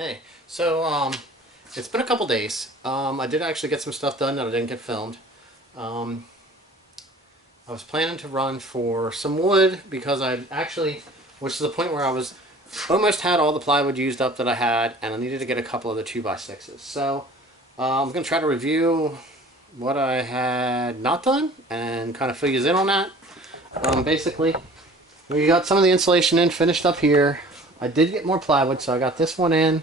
Hey, it's been a couple days. I did actually get some stuff done that I didn't get filmed. Um, I was planning to run for some wood because I actually was to the point where I was almost had all the plywood used up that I had, and I needed to get a couple of the 2x6s. I'm going to try to review what I had not done and kind of fill you in on that. Basically, we got some of the insulation in finished up here. I did get more plywood, so I got this one in.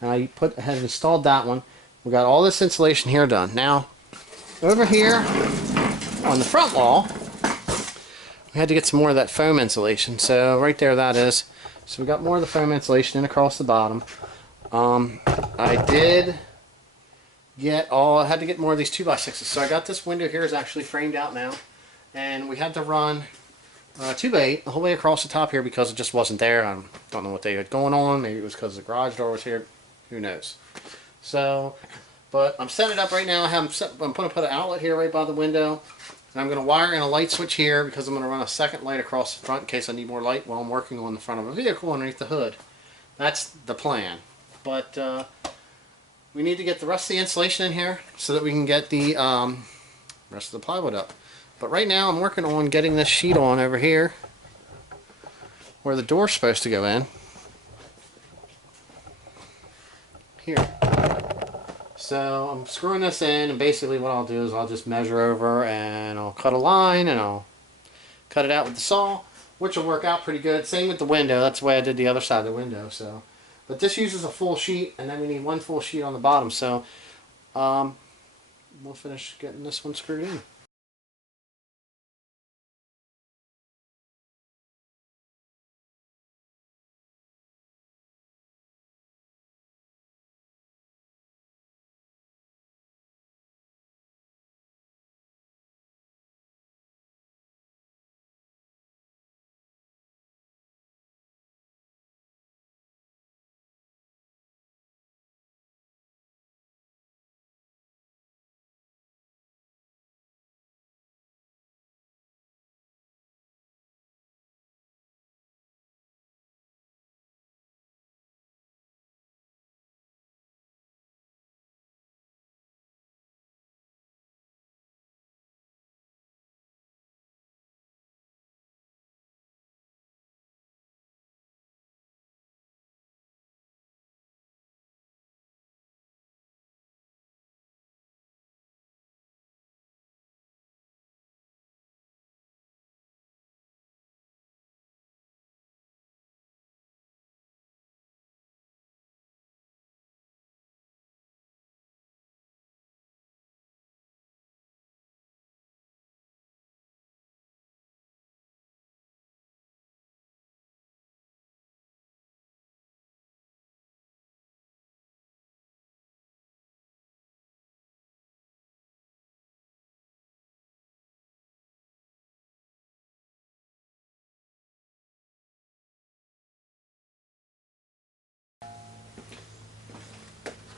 And I had installed that one. We got all this insulation here done. Now, over here on the front wall, we had to get some more of that foam insulation. So right there that is. So we got more of the foam insulation in across the bottom. I did I had to get more of these 2x6s. So I got this window here is actually framed out now. And we had to run 2x8 the whole way across the top here because it just wasn't there. I don't know what they had going on. Maybe it was because the garage door was here. Who knows? So, but I'm setting it up right now. I'm going to put an outlet here right by the window. And I'm going to wire in a light switch here because I'm going to run a second light across the front in case I need more light while I'm working on the front of a vehicle underneath the hood. That's the plan. But we need to get the rest of the insulation in here so that we can get the rest of the plywood up. But right now I'm working on getting this sheet on over here where the door's supposed to go in. Here. So I'm screwing this in, and basically what I'll do is I'll just measure over and I'll cut a line and I'll cut it out with the saw, which will work out pretty good. Same with the window. That's the way I did the other side of the window. So, but this uses a full sheet, and then we need one full sheet on the bottom. So we'll finish getting this one screwed in.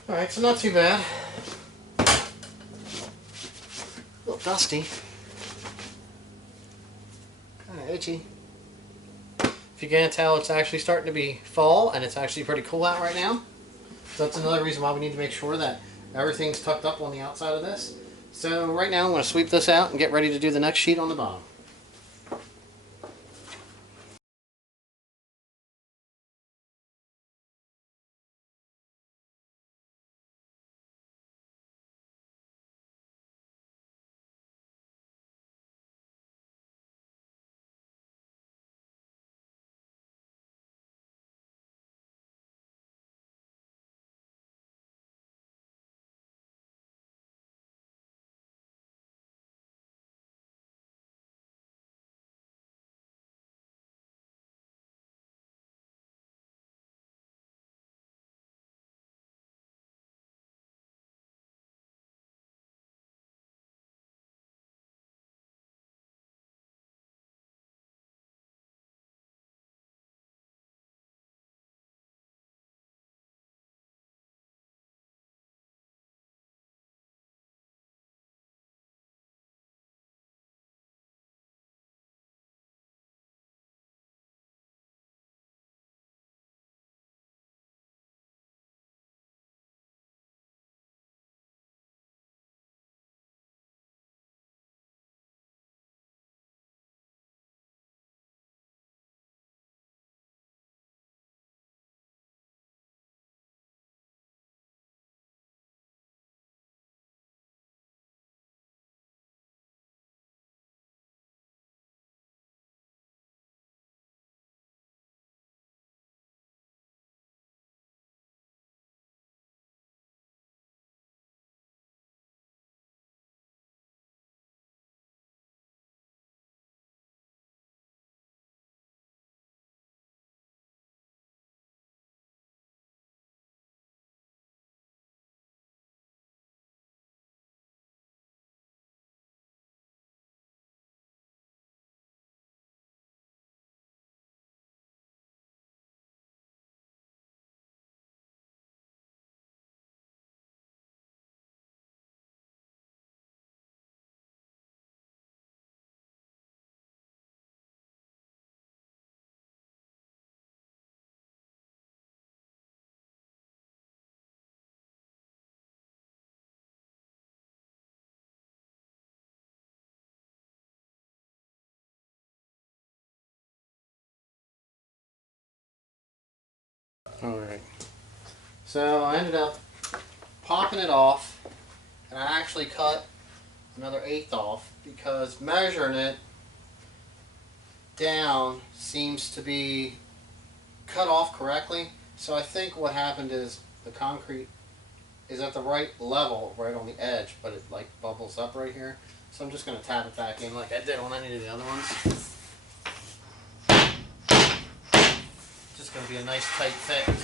All right, so not too bad. A little dusty. Kind of itchy. If you can't tell, it's actually starting to be fall, and it's actually pretty cool out right now. So that's another reason why we need to make sure that everything's tucked up on the outside of this. So right now I'm going to sweep this out and get ready to do the next sheet on the bottom. Alright. So I ended up popping it off, and I actually cut another eighth off because measuring it down seems to be cut off correctly. So I think what happened is the concrete is at the right level, right on the edge, but it like bubbles up right here. So I'm just going to tap it back in like I did on any of the other ones. Just going to be a nice tight fit.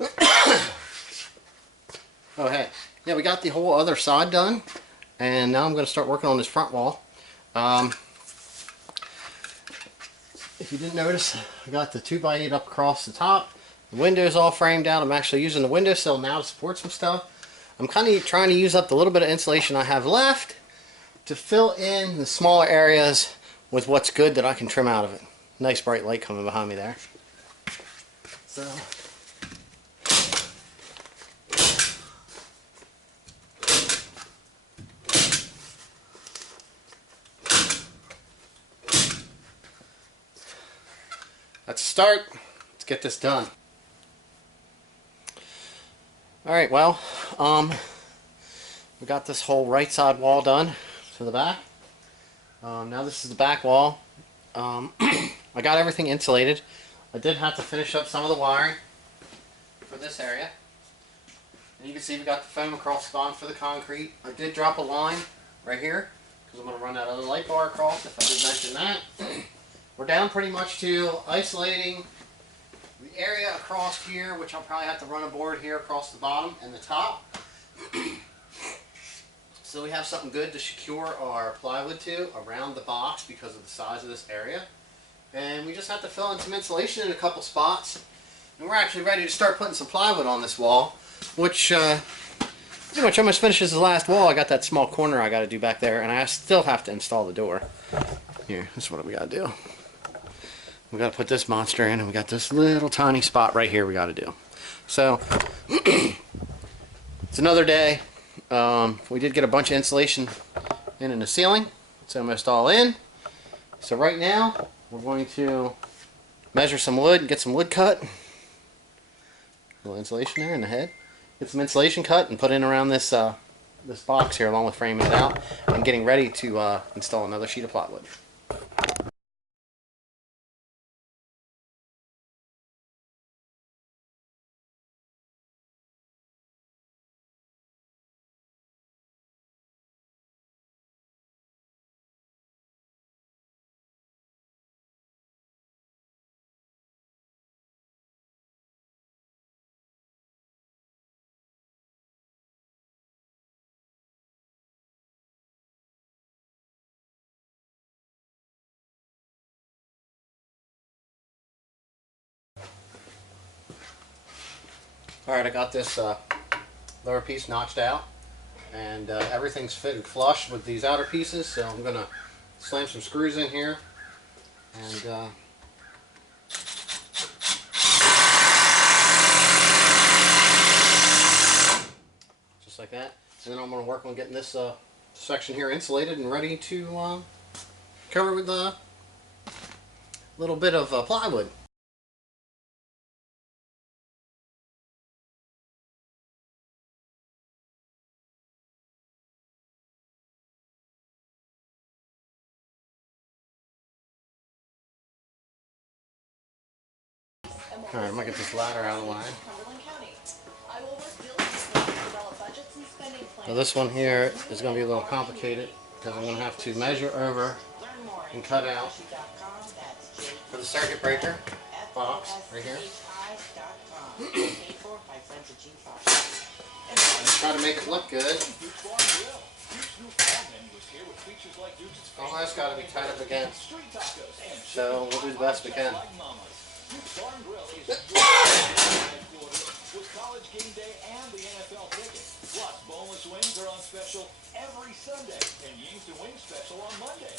Oh hey, yeah, we got the whole other side done, and now I'm going to start working on this front wall. If you didn't notice, I got the 2x8 up across the top. The window's all framed out. I'm actually using the windowsill now to support some stuff. I'm kind of trying to use up the little bit of insulation I have left to fill in the smaller areas with what's good that I can trim out of it. Nice bright light coming behind me there. So let's start. Let's get this done. Alright, well, we got this whole right side wall done to the back. Now this is the back wall. I got everything insulated. I did have to finish up some of the wiring for this area. And you can see we got the foam across the bottom for the concrete. I did drop a line right here because I'm going to run that other light bar across, if I did mention that. We're down pretty much to isolating the area across here, which I'll probably have to run a board here across the bottom and the top. So we have something good to secure our plywood to around the box because of the size of this area. And we just have to fill in some insulation in a couple spots. And we're actually ready to start putting some plywood on this wall, which pretty much almost finishes the last wall. I got that small corner I got to do back there, and I still have to install the door. Here, this is what we got to do. We got to put this monster in, and we got this little tiny spot right here we got to do. So it's another day. We did get a bunch of insulation in the ceiling. It's almost all in. So right now we're going to measure some wood and get some wood cut. A little insulation there in the head. Get some insulation cut and put in around this this box here, along with framing it out and getting ready to install another sheet of plywood. Alright, I got this lower piece notched out, and everything's fitted flush with these outer pieces, so I'm going to slam some screws in here and just like that. And then I'm going to work on getting this section here insulated and ready to cover with a little bit of plywood. Alright, I'm going to get this ladder out of the way. Now this one here is going to be a little complicated because I'm going to have to measure over and cut out for the circuit breaker box right here. And try to make it look good. Almost got to be tied up against. So we'll do the best we can. With college game day and the NFL tickets. Plus, boneless wings are on special every Sunday, and Yings to Wings special on Monday.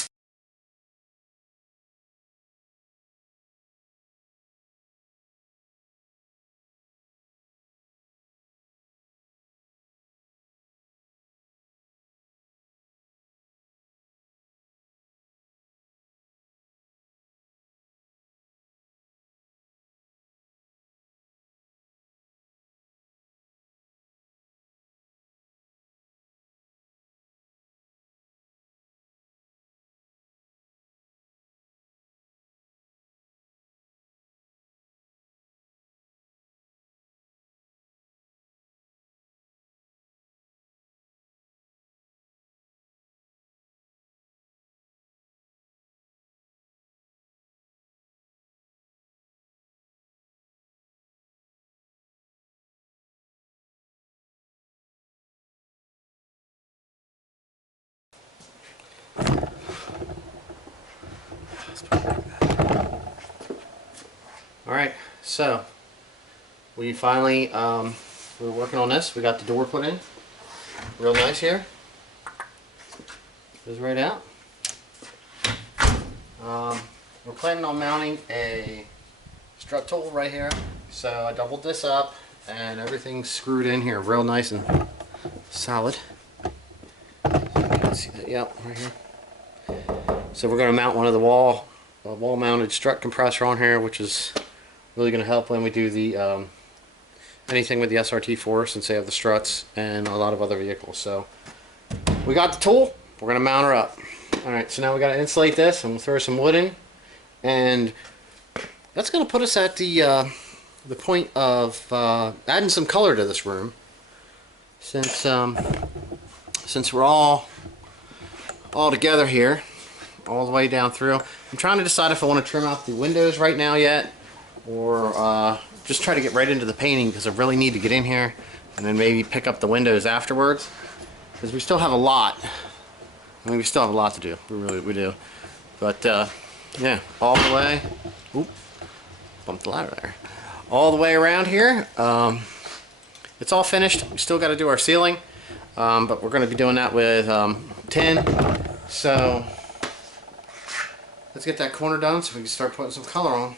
Alright, so we finally, we were working on this. We got the door put in. Real nice here. Goes right out. We're planning on mounting a strut tool right here. So I doubled this up and everything's screwed in here real nice and solid. So you can see that, yep, right here. So we're going to mount one of the wall mounted strut compressor on here, which is really going to help when we do the anything with the SRT4, since they have the struts and a lot of other vehicles. So we got the tool, we're going to mount her up. Alright, so now we got to insulate this and we'll throw some wood in, and that's going to put us at the point of adding some color to this room, since we're all together here, all the way down through. I'm trying to decide if I want to trim out the windows right now yet, or just try to get right into the painting, because I really need to get in here and then maybe pick up the windows afterwards, because we still have a lot. I mean, we still have a lot to do. We do. But yeah, all the way. Oop, bumped the ladder there. All the way around here. It's all finished. We still got to do our ceiling, but we're going to be doing that with tin. So let's get that corner done so we can start putting some color on.